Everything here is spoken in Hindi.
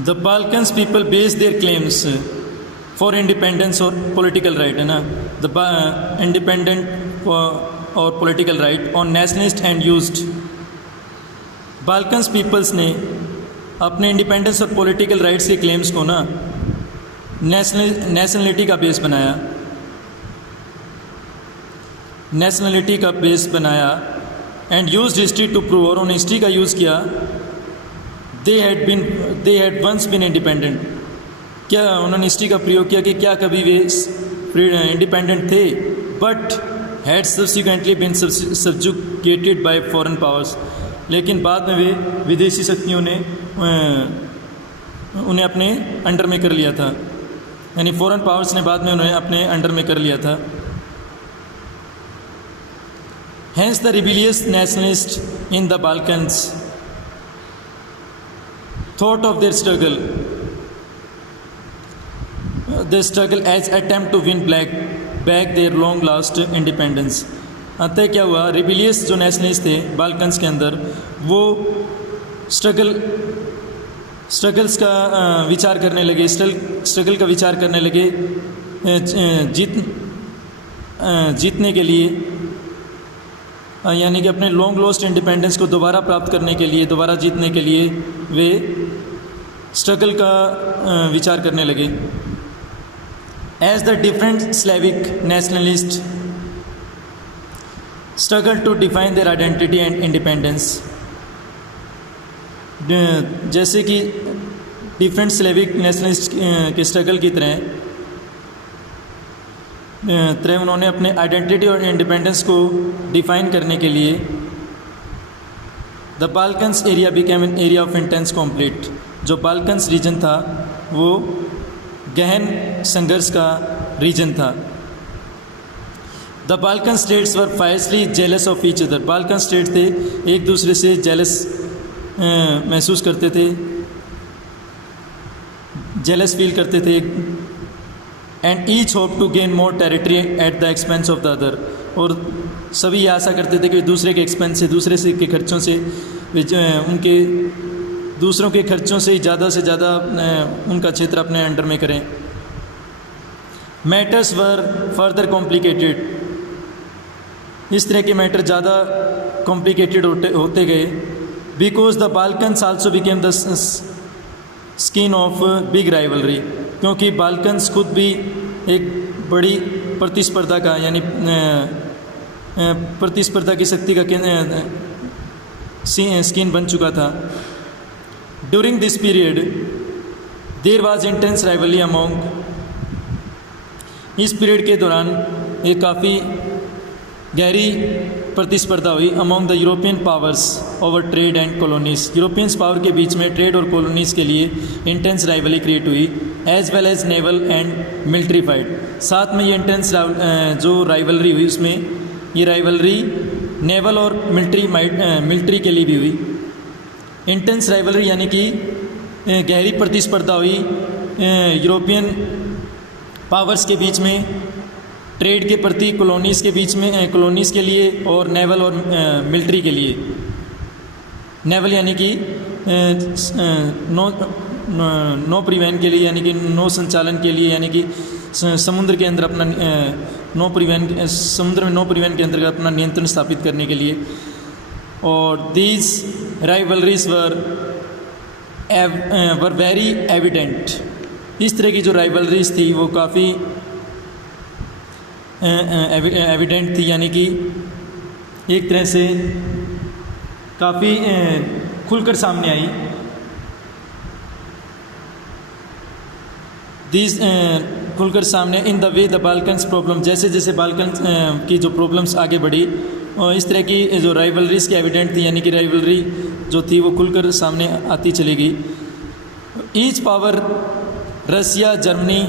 The Balkans people base their claims for independence और पॉलिटिकल राइट, है ना, द इंडिपेंडेंट और political right on nationalist and used. Balkans peoples ने अपने इंडिपेंडेंस और पॉलिटिकल राइट्स के क्लेम्स को ना नेशनलिटी का बेस बनाया, नेशनलिटी का बेस बनाया and used history to prove, और उन्होंने हिस्ट्री का यूज़ किया, they had once been independent. क्या उन्होंने हिस्ट्री का प्रयोग किया कि क्या कभी वे इंडिपेंडेंट थे, but had subsequently been subjugated by foreign powers, लेकिन बाद में वे विदेशी शक्तियों ने उन्हें अपने अंडर में कर लिया था, यानी फॉरेन पावर्स ने बाद में उन्हें अपने अंडर में कर लिया था। Hence the rebellious nationalists in the Balkans thought of their struggle as attempt to win back their long lost independence। अतः क्या हुआ, रिबिलियस जो नेशनलिस्ट थे बाल्कन्स के अंदर, वो स्ट्रगल्स का विचार करने लगे, स्ट्रगल का विचार करने लगे, जीतने के लिए, यानी कि अपने लॉन्ग लॉस्ट इंडिपेंडेंस को दोबारा प्राप्त करने के लिए, दोबारा जीतने के लिए वे स्ट्रगल का विचार करने लगे। As the different Slavic nationalist struggle to define their identity and independence, जैसे कि डिफरेंट स्लेविक नेशनलिस्ट के स्ट्रगल की तरह उन्होंने अपने आइडेंटिटी और इंडिपेंडेंस को डिफाइन करने के लिए the Balkans area became an area of intense conflict. जो बाल्कन्स रीजन था वो गहन संघर्ष का रीजन था। The Balkan states were fiercely jealous of each other. Balkan state थे एक दूसरे से जेलस महसूस करते थे, जेलस फील करते थे, and each hope to gain more territory at the expense of the other. और सभी ये आशा करते थे कि दूसरे के एक्सपेंस से, दूसरे से के खर्चों से, उनके दूसरों के खर्चों से ज़्यादा उनका क्षेत्र अपने अंडर में करें। मैटर्स वर फर्दर कॉम्प्लिकेटेड। इस तरह के मैटर ज़्यादा कॉम्प्लिकेटेड होते गए, because the Balkans also became the skin of big rivalry. क्योंकि बाल्कन्स खुद भी एक बड़ी प्रतिस्पर्धा का, यानी प्रतिस्पर्धा की शक्ति का स्किन बन चुका था। During this period there was intense rivalry among. इस पीरियड के दौरान ये काफ़ी गहरी प्रतिस्पर्धा हुई among the European powers over trade and colonies. Europeans power के बीच में ट्रेड और कॉलोनीज़ के लिए इंटेंस राइवलरी क्रिएट हुई, as well as naval and military fight. साथ में ये इंटेंस जो राइवलरी हुई, उसमें ये राइवलरी नेवल और मिलिट्री के लिए भी हुई। इंटेंस राइवलरी यानी कि गहरी प्रतिस्पर्धा हुई यूरोपियन पावर्स के बीच में ट्रेड के प्रति, कॉलोनीज़ के बीच में, कॉलोनीज़ के लिए, और नेवल और मिलिट्री के लिए। नेवल यानी कि नो परिवहन के लिए, यानी कि नौ संचालन के लिए, यानी कि समुद्र के अंदर अपना समुद्र में नौ परिवहन के अंतर्गत अपना नियंत्रण स्थापित करने के लिए। और these rivalries were very evident. इस तरह की जो राइवलरीज थी वो काफ़ी एविडेंट थी, यानी कि एक तरह से काफ़ी खुलकर सामने आई। दीज खुलकर सामने in the way the Balkans problem, जैसे जैसे बाल्कन की जो प्रॉब्लम्स आगे बढ़ी, और इस तरह की जो राइवलरीज की एविडेंट थी, यानी कि राइवलरी जो थी वो खुलकर सामने आती चली गई। ईच पावर, रसिया, जर्मनी,